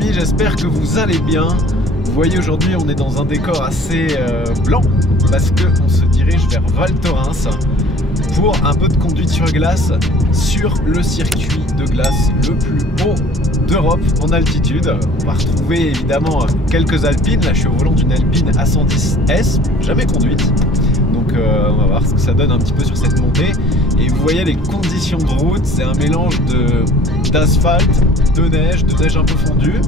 amis, j'espère que vous allez bien. Vous voyez, aujourd'hui on est dans un décor assez blanc parce qu'on se dirige vers Val Thorens pour un peu de conduite sur glace sur le circuit de glace le plus haut d'Europe en altitude. On va retrouver évidemment quelques alpines. Là je suis au volant d'une Alpine A110S, jamais conduite. Donc on va voir ce que ça donne un petit peu sur cette montée. Et vous voyez les conditions de route, c'est un mélange d'asphalte, de neige un peu fondue.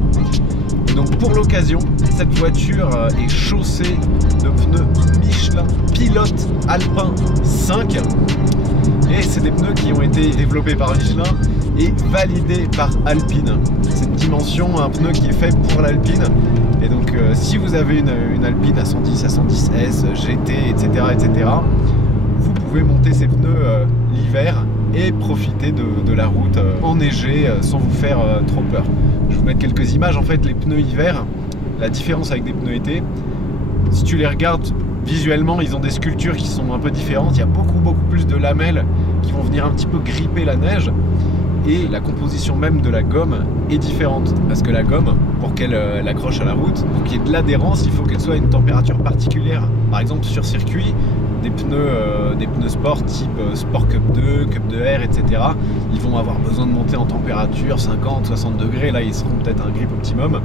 Et donc pour l'occasion, cette voiture est chaussée de pneus Michelin Pilote Alpin 5. Et c'est des pneus qui ont été développés par Michelin et validés par Alpine. C'est une dimension, un pneu qui est fait pour l'Alpine. Et donc si vous avez une Alpine A110, A110S, GT, etc., vous pouvez monter ces pneus l'hiver et profiter de la route enneigée sans vous faire trop peur. Je vais vous mettre quelques images. En fait, les pneus hiver, la différence avec des pneus été, si tu les regardes visuellement, ils ont des sculptures qui sont un peu différentes. Il y a beaucoup plus de lamelles qui vont venir un petit peu gripper la neige. Et la composition même de la gomme est différente. Parce que la gomme, pour qu'elle accroche à la route, pour qu'il y ait de l'adhérence, il faut qu'elle soit à une température particulière. Par exemple, sur circuit, des pneus sport type Sport Cup 2, Cup 2R, etc. Ils vont avoir besoin de monter en température 50, 60 degrés. Là, ils seront peut-être à un grip optimum.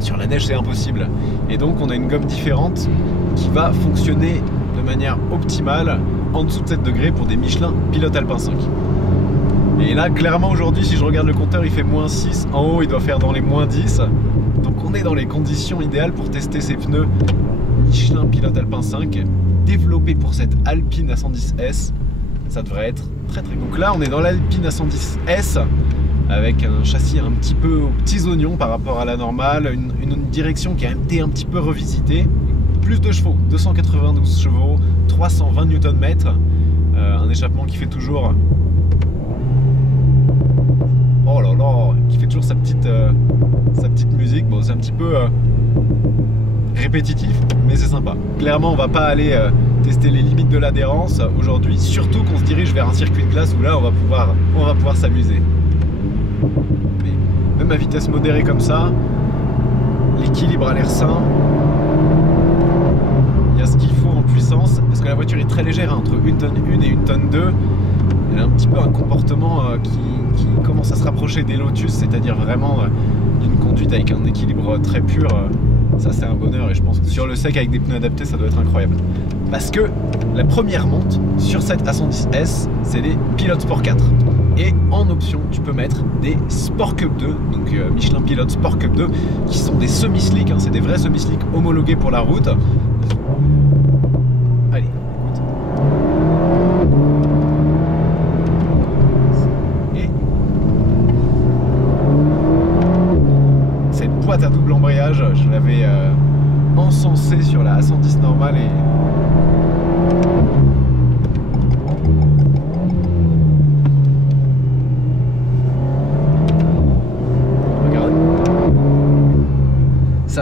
Sur la neige, c'est impossible. Et donc, on a une gomme différente qui va fonctionner de manière optimale en dessous de 7 degrés pour des Michelin Pilote Alpin 5. Et là, clairement, aujourd'hui, si je regarde le compteur, il fait -6. En haut, il doit faire dans les -10. Donc, on est dans les conditions idéales pour tester ces pneus Michelin Pilote Alpin 5, développés pour cette Alpine A110S. Ça devrait être très bon. Donc là, on est dans l'Alpine A110S avec un châssis un petit peu aux petits oignons par rapport à la normale, une direction qui a été un petit peu revisitée. Plus de chevaux, 292 chevaux, 320 Nm, un échappement qui fait toujours... Oh là là, qui fait toujours sa petite musique. Bon, c'est un petit peu répétitif, mais c'est sympa. Clairement, on va pas aller tester les limites de l'adhérence aujourd'hui, surtout qu'on se dirige vers un circuit de glace où là, on va pouvoir s'amuser. Mais même à vitesse modérée comme ça, l'équilibre a l'air sain. Il y a ce qu'il faut en puissance, parce que la voiture est très légère, hein, entre 1 tonne 1 et 1 tonne 2. Elle a un petit peu un comportement qui commence à se rapprocher des Lotus, c'est-à-dire vraiment d'une conduite avec un équilibre très pur. Ça, c'est un bonheur, et je pense que sur le sec avec des pneus adaptés, ça doit être incroyable. Parce que la première monte sur cette A110S, c'est les Pilote Sport 4. Et en option, tu peux mettre des Sport Cup 2, donc Michelin Pilote Sport Cup 2, qui sont des semi-slicks, hein, c'est des vrais semi-slicks homologués pour la route. Allez, écoute. Et cette boîte à double embrayage, je l'avais encensée sur la A110 normale et...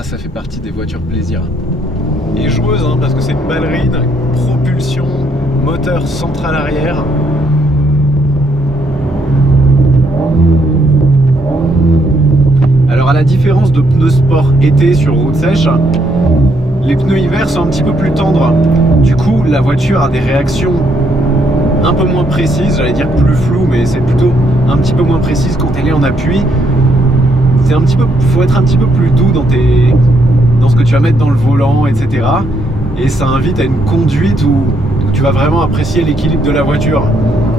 Ça fait partie des voitures plaisir. Et joueuse, hein, parce que c'est une ballerine, propulsion, moteur central arrière. Alors à la différence de pneus sport été sur route sèche, les pneus hiver sont un petit peu plus tendres. Du coup, la voiture a des réactions un peu moins précises, j'allais dire plus floues, mais c'est plutôt un petit peu moins précise quand elle est en appui. Faut être un petit peu plus doux dans ce que tu vas mettre dans le volant, etc. Et ça invite à une conduite où tu vas vraiment apprécier l'équilibre de la voiture.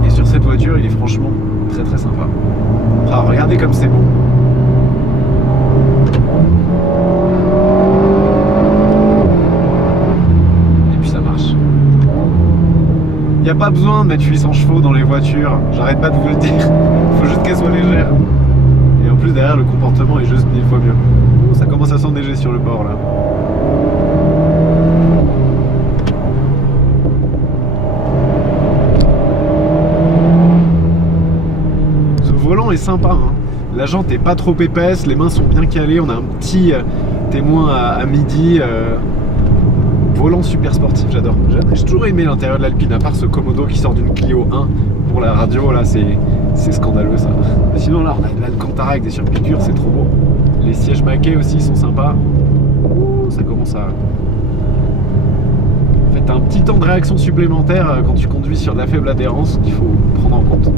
Et sur cette voiture, il est franchement très sympa. Ah, regardez comme c'est beau. Et puis ça marche. Il n'y a pas besoin de mettre 800 chevaux dans les voitures, j'arrête pas de vous le dire. Il faut juste qu'elles soient légères. Et en plus derrière, le comportement est juste 1000 fois mieux. Oh, ça commence à s'enneiger sur le bord là. Ce volant est sympa, hein. La jante est pas trop épaisse, les mains sont bien calées, on a un petit témoin à midi. Volant super sportif, j'adore. J'ai toujours aimé l'intérieur de l'Alpine, à part ce Komodo qui sort d'une Clio 1 pour la radio, là c'est scandaleux ça. Mais sinon là on a de l'Alcantara avec des surpiqûres, c'est trop beau. Les sièges maquets aussi sont sympas. Ouh, ça commence à... En fait, t'as un petit temps de réaction supplémentaire quand tu conduis sur de la faible adhérence qu'il faut prendre en compte.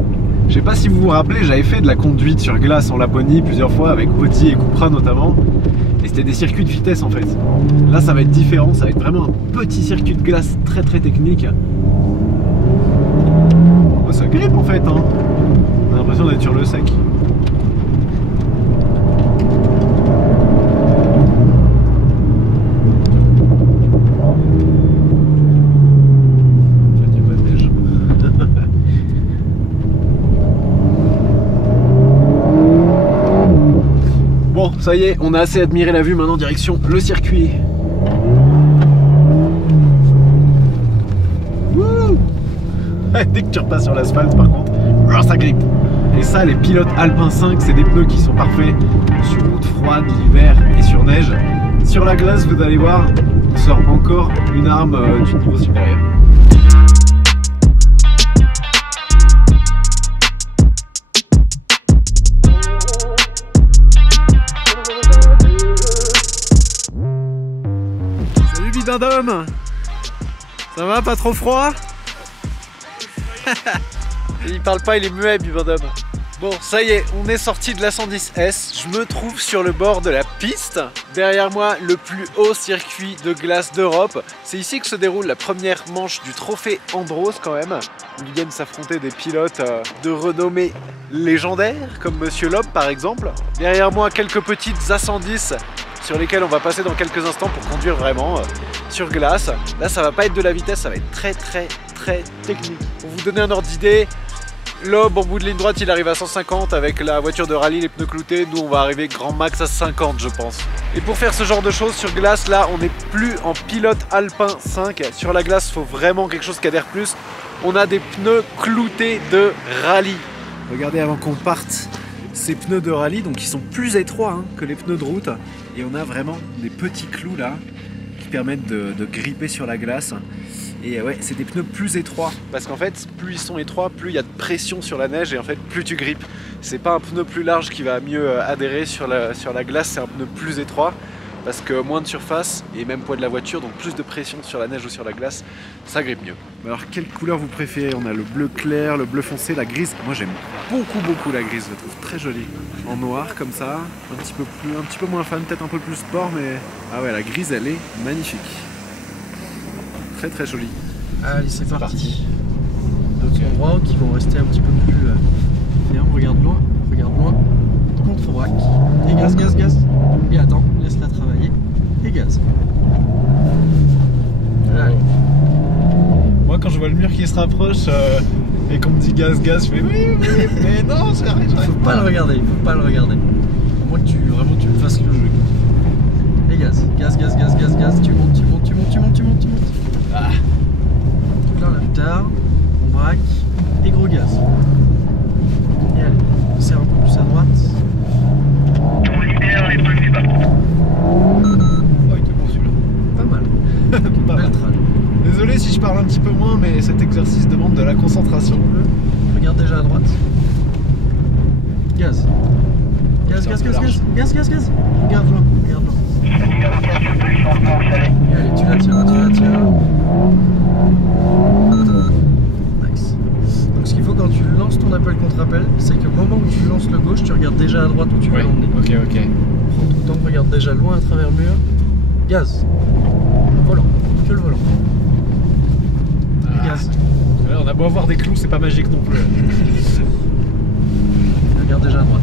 Je sais pas si vous vous rappelez, j'avais fait de la conduite sur glace en Laponie plusieurs fois avec Audi et Cupra notamment. Et c'était des circuits de vitesse en fait. Là ça va être différent, ça va être vraiment un petit circuit de glace très technique. Oh, ça grippe en fait, hein. On a l'impression d'être sur le sec. Ça y est, on a assez admiré la vue, maintenant direction le circuit. Wouh. Dès que tu repasses sur l'asphalte par contre, ça grippe. Et ça, les pilotes Alpin 5, c'est des pneus qui sont parfaits sur route froide, l'hiver et sur neige. Sur la glace, vous allez voir, on sort encore une arme du niveau supérieur. Bibendum, ça va, pas trop froid? Il parle pas, il est muet, Bibendum. Bon, ça y est, on est sorti de la 110S. Je me trouve sur le bord de la piste. Derrière moi, le plus haut circuit de glace d'Europe. C'est ici que se déroule la première manche du trophée Andros quand même, où ils viennent s'affronter des pilotes de renommée légendaire, comme Monsieur Loeb par exemple. Derrière moi, quelques petites A110 sur lesquelles on va passer dans quelques instants pour conduire vraiment sur glace. Là, ça va pas être de la vitesse, ça va être très technique. Pour vous donner un ordre d'idée, Loeb en bout de ligne droite, il arrive à 150 avec la voiture de rallye, les pneus cloutés. Nous, on va arriver grand max à 50, je pense. Et pour faire ce genre de choses sur glace, là, on n'est plus en pilote Alpin 5. Sur la glace, il faut vraiment quelque chose qui adhère plus. On a des pneus cloutés de rallye. Regardez avant qu'on parte, ces pneus de rallye, donc ils sont plus étroits que les pneus de route. Et on a vraiment des petits clous là qui permettent de gripper sur la glace. Et ouais, c'est des pneus plus étroits. Parce qu'en fait, plus ils sont étroits, plus il y a de pression sur la neige et en fait, plus tu grippes. C'est pas un pneu plus large qui va mieux adhérer sur la glace, c'est un pneu plus étroit. Parce que moins de surface et même poids de la voiture, donc plus de pression sur la neige ou sur la glace, ça grippe mieux. Alors quelle couleur vous préférez? On a le bleu clair, le bleu foncé, la grise. Moi j'aime beaucoup la grise, je la trouve très jolie. En noir comme ça, un petit peu moins fan, peut-être un peu plus sport, mais ah ouais, la grise elle est magnifique. Très jolie. Allez, c'est parti. D'autres endroits qui vont rester un petit peu plus fermes. Regarde loin. Contre-braque. Et gaz. Et attends, laisse-la travailler. Et gaz. Allez. Moi, quand je vois le mur qui se rapproche et qu'on me dit gaz, je fais oui, mais non, j'arrive Faut pas le regarder, Au moins que tu me fasses le jeu. Et gaz. Tu montes. Ah. Là, plus tard, on braque et gros gaz. Et allez, on serre un peu plus à droite. On libère les premiers bas. Oh, il était bon celui-là. Pas mal. Pas mal. Désolé si je parle un petit peu moins, mais cet exercice demande de la concentration. Regarde déjà à droite. Gaz. Gaz. Regarde là. Numéro 15, je peux le changement, vous savez. Et allez, tu la tiens. Nice. Donc ce qu'il faut quand tu lances ton appel contre-appel, c'est qu'au moment où tu lances le gauche, tu regardes déjà à droite où tu veux l'emmener. Ok. Prends tout le temps, regarde déjà loin à travers le mur. Gaz. Volant. Que le volant. Et gaz. Là, on a beau avoir des clous, c'est pas magique non plus. Regarde déjà à droite.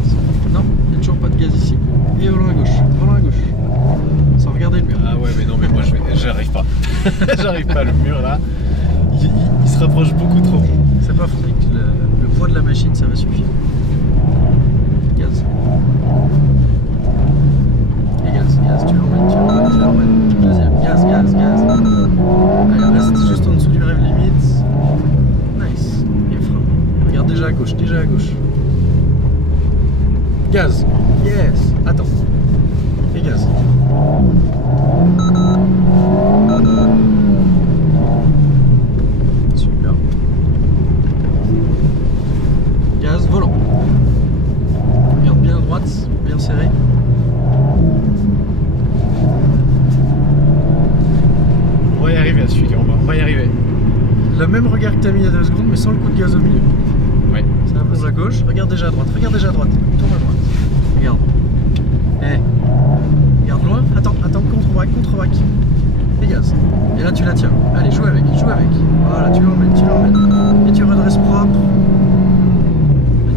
Non, il n'y a toujours pas de gaz ici. Et volant à gauche. Sans regarder le mur. Ah ouais, mais non, mais moi j'arrive pas. J'arrive pas, le mur là, il se rapproche beaucoup trop. C'est pas fou, le poids de la machine, ça va suffire. Gaz. Et gaz, tu l'emmènes. Deuxième, gaz. Allez, reste juste en dessous du rêve limite. Nice. Et frein. Regarde déjà à gauche. Gaz. Yes. Attends. Et gaz. Super. Gaz, volant. Regarde bien à droite, bien serré. Ok, on va y arriver. Le même regard que t'as mis il y a 2 secondes, mais sans le coup de gaz au milieu. Ouais. Ça avance à gauche, regarde déjà à droite, tourne à droite. Regarde. Regarde loin, attends, contre-braque. Et gaz. Et là tu la tiens. Allez, joue avec. Voilà, tu l'emmènes. Et tu redresses propre.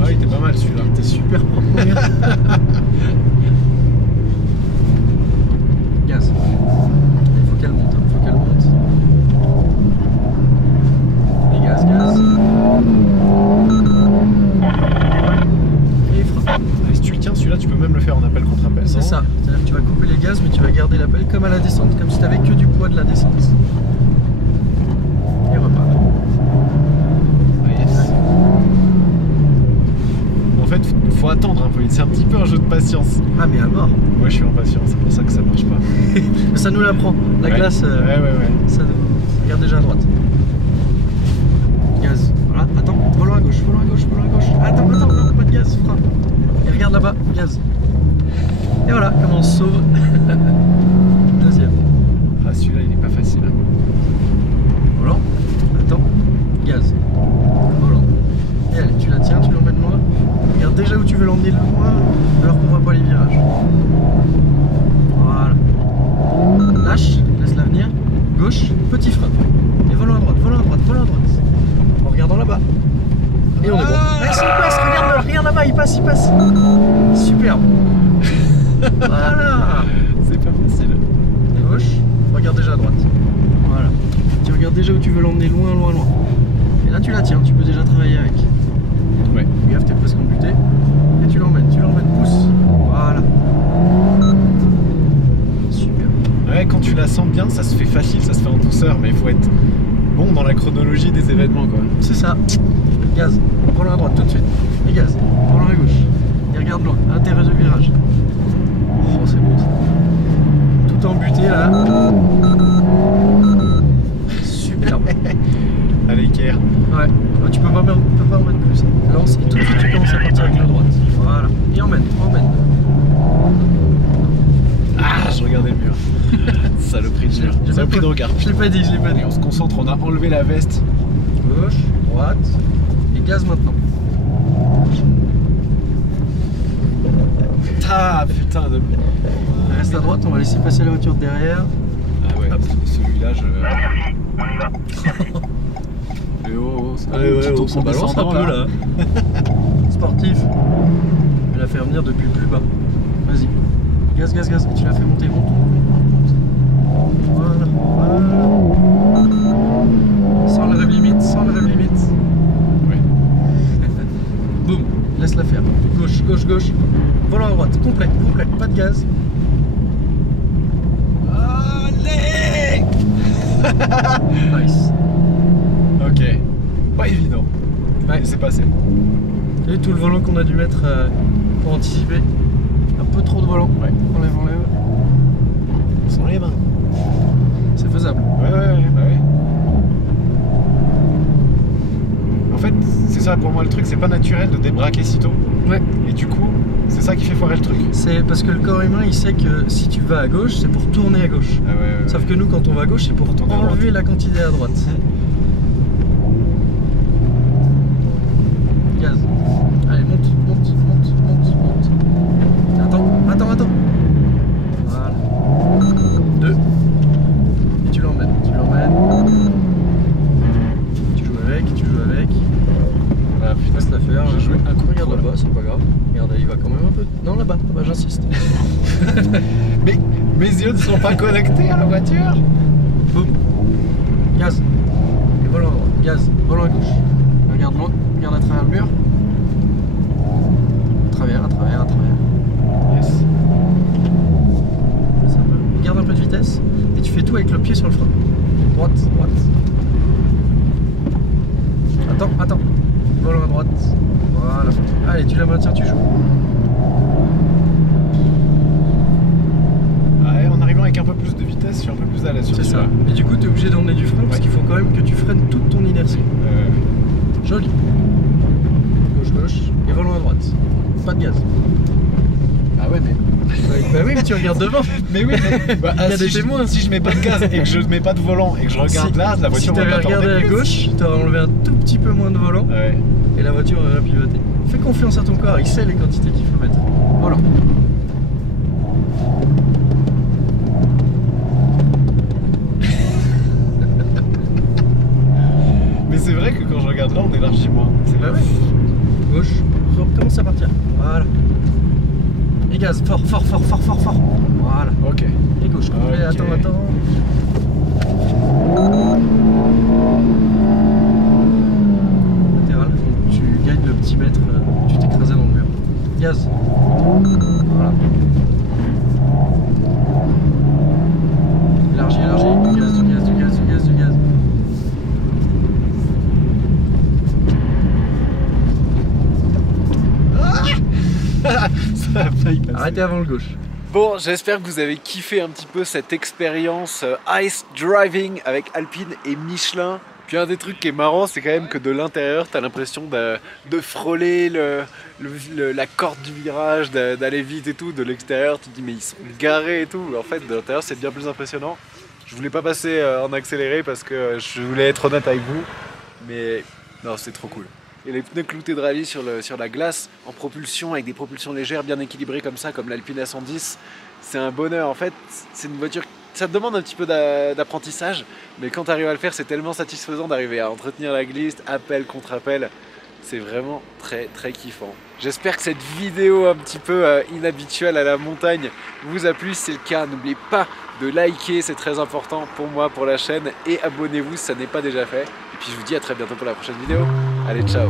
Ah, il était pas mal celui-là. Il était super propre. Regarde. Gaz. Il faut qu'elle monte. Et gaz. Et frein. Et si tu le tiens, celui-là, tu peux même le faire en appel contre appel. C'est ça. C'est-à-dire que tu vas couper les gaz, mais tu vas garder l'appel comme à la descente, comme si tu n'avais que du poids de la descente. Et repart. Ah, yes. En fait, faut attendre un peu. C'est un petit peu un jeu de patience. Ah, mais à mort. Moi, je suis impatient. C'est pour ça que ça marche pas. Mais ça nous l'apprend. La glace, Ouais. ça nous... Regarde déjà à droite. Gaz. Voilà. Attends. Volant à gauche. Attends. Non, pas de gaz. Frein. Et regarde là-bas. Gaz. Et voilà comment on se sauve. Deuxième. Ah, celui-là, il est pas facile. Volant. Attends. Gaz. Volant. Et allez, tu la tiens, tu l'emmènes loin. Regarde déjà où tu veux l'emmener loin, alors qu'on voit pas les virages. Voilà. Lâche, laisse-la venir. Gauche, petit frein. Et volant à droite. En regardant là-bas. Et on est bon. Ah, si, il passe, regarde là-bas, il passe. Superbe. Voilà. C'est pas facile. Gauche, regarde déjà à droite. Voilà. Tu regardes déjà où tu veux l'emmener loin. Et là tu la tiens, tu peux déjà travailler avec. Ouais. Fais gaffe, t'es presque embuté. Et tu l'emmènes, pousse. Voilà. Super. Ouais, quand tu la sens bien, ça se fait facile, ça se fait en douceur, mais il faut être bon dans la chronologie des événements, quoi. C'est ça. Gaz. Volant à droite tout de suite. Et gaz. Volant à gauche. Et regarde loin. Intérêt de virage. Oh, c'est beau ça. Tout embuté là. Superbe. Allez, Iker. Ouais. Tu peux pas en mettre plus. Lance et tout de suite tu commences à partir avec la droite. Voilà. Et emmène. Ah, je regardais le mur. Saloperie de mur. Saloperie de regard. Je l'ai pas dit. Allez, on se concentre, on a enlevé la veste. Gauche, droite. Et gaz maintenant. Ah, putain de... Reste à droite, on va laisser passer la voiture de derrière. Ah ouais, celui-là, je... Merci, on y va. Et oh, on s'en balance un peu là. Sportif. Elle a fait revenir depuis plus bas. Vas-y. Gaz. Tu l'as fait monter. Monte. Voilà. Sans le rev limite. Ouais. Boum. Laisse-la faire. Gauche. Volant à droite. Complet. Pas de gaz. Allez. Nice. Ok. Pas évident. Ouais, c'est passé. Et tout le volant qu'on a dû mettre pour anticiper. Un peu trop de volant. Ouais. Enlève. On s'enlève. C'est faisable. Ouais, bah ouais. En fait, c'est ça pour moi le truc, c'est pas naturel de débraquer sitôt. Ouais. Et du coup, c'est ça qui fait foirer le truc. C'est parce que le corps humain il sait que si tu vas à gauche, c'est pour tourner à gauche. Ah ouais. Sauf que nous, quand on va à gauche, c'est pour Tourner à enlever droite. la quantité à droite. Gaz. Allez, monte. Attends. Voilà. 2. Et tu l'emmènes. Tu joues avec. Ah putain, Laisse la faire. j'ai joué un coup. Regarde là-bas, c'est pas grave. Regarde, il va quand même un peu. Non, là-bas, j'insiste. Mais mes yeux ne sont pas connectés à la voiture. Boum. Gaz. Et volant à droite. Gaz. Volant à gauche. Regarde loin. Regarde à travers le mur. À travers. Yes. Garde un peu de vitesse. Et tu fais tout avec le pied sur le frein. Droite. Attends. Volant à droite. Voilà. Allez, tu la maintiens, tu joues. Ouais, en arrivant avec un peu plus de vitesse, je suis un peu plus à l'aise sur C'est ça. celui-là. Et du coup, tu es obligé d'emmener du frein parce qu'il faut quand même que tu freines toute ton inertie. Joli. Gauche. Et volant à droite. Pas de gaz. Ah ouais, mais. Bah oui, mais tu regardes devant. Mais oui, mais. Bah, Il y a des si témoins. si je mets pas de gaz et que je mets pas de volant et que je regarde Si- là, la voiture Si va t'avais pas regardé à tourner. gauche, t'aurais enlevé un tout petit peu moins de volant Ouais. et la voiture aurait pivoté. Fais confiance à ton corps, il sait les quantités qu'il faut mettre. Voilà. Mais c'est vrai que quand je regarde là, on élargit moins. C'est Bah ouais. Gauche, recommence à partir. Voilà. Et gaz, fort, fort, fort, fort, fort, fort. Voilà. Ok. Et gauche, complet, Ok. attends. Latéral, donc tu gagnes le petit mètre, tu t'écrasais dans le mur. Gaz. Voilà. Élargi, élargi, du gaz, du gaz, du gaz, du gaz, du gaz. Ça a failli passer. Arrêtez avant le gauche. Bon, j'espère que vous avez kiffé un petit peu cette expérience ice driving avec Alpine et Michelin. Puis un des trucs qui est marrant, c'est quand même que de l'intérieur, t'as l'impression de frôler la corde du virage, d'aller vite et tout. De l'extérieur, tu te dis mais ils sont garés et tout. En fait, de l'intérieur, c'est bien plus impressionnant. Je voulais pas passer en accéléré parce que je voulais être honnête avec vous. Mais non, c'est trop cool. Et les pneus cloutés de rallye sur la glace, en propulsion, avec des propulsions légères, bien équilibrées comme ça, comme l'Alpine A110, c'est un bonheur. En fait, c'est une voiture, ça te demande un petit peu d'apprentissage, mais quand tu arrives à le faire, c'est tellement satisfaisant d'arriver à entretenir la glisse, appel contre appel. C'est vraiment très très kiffant. J'espère que cette vidéo un petit peu inhabituelle à la montagne vous a plu. Si c'est le cas, n'oubliez pas de liker, c'est très important pour moi, pour la chaîne, et abonnez-vous si ça n'est pas déjà fait. Et puis je vous dis à très bientôt pour la prochaine vidéo. Allez, ciao!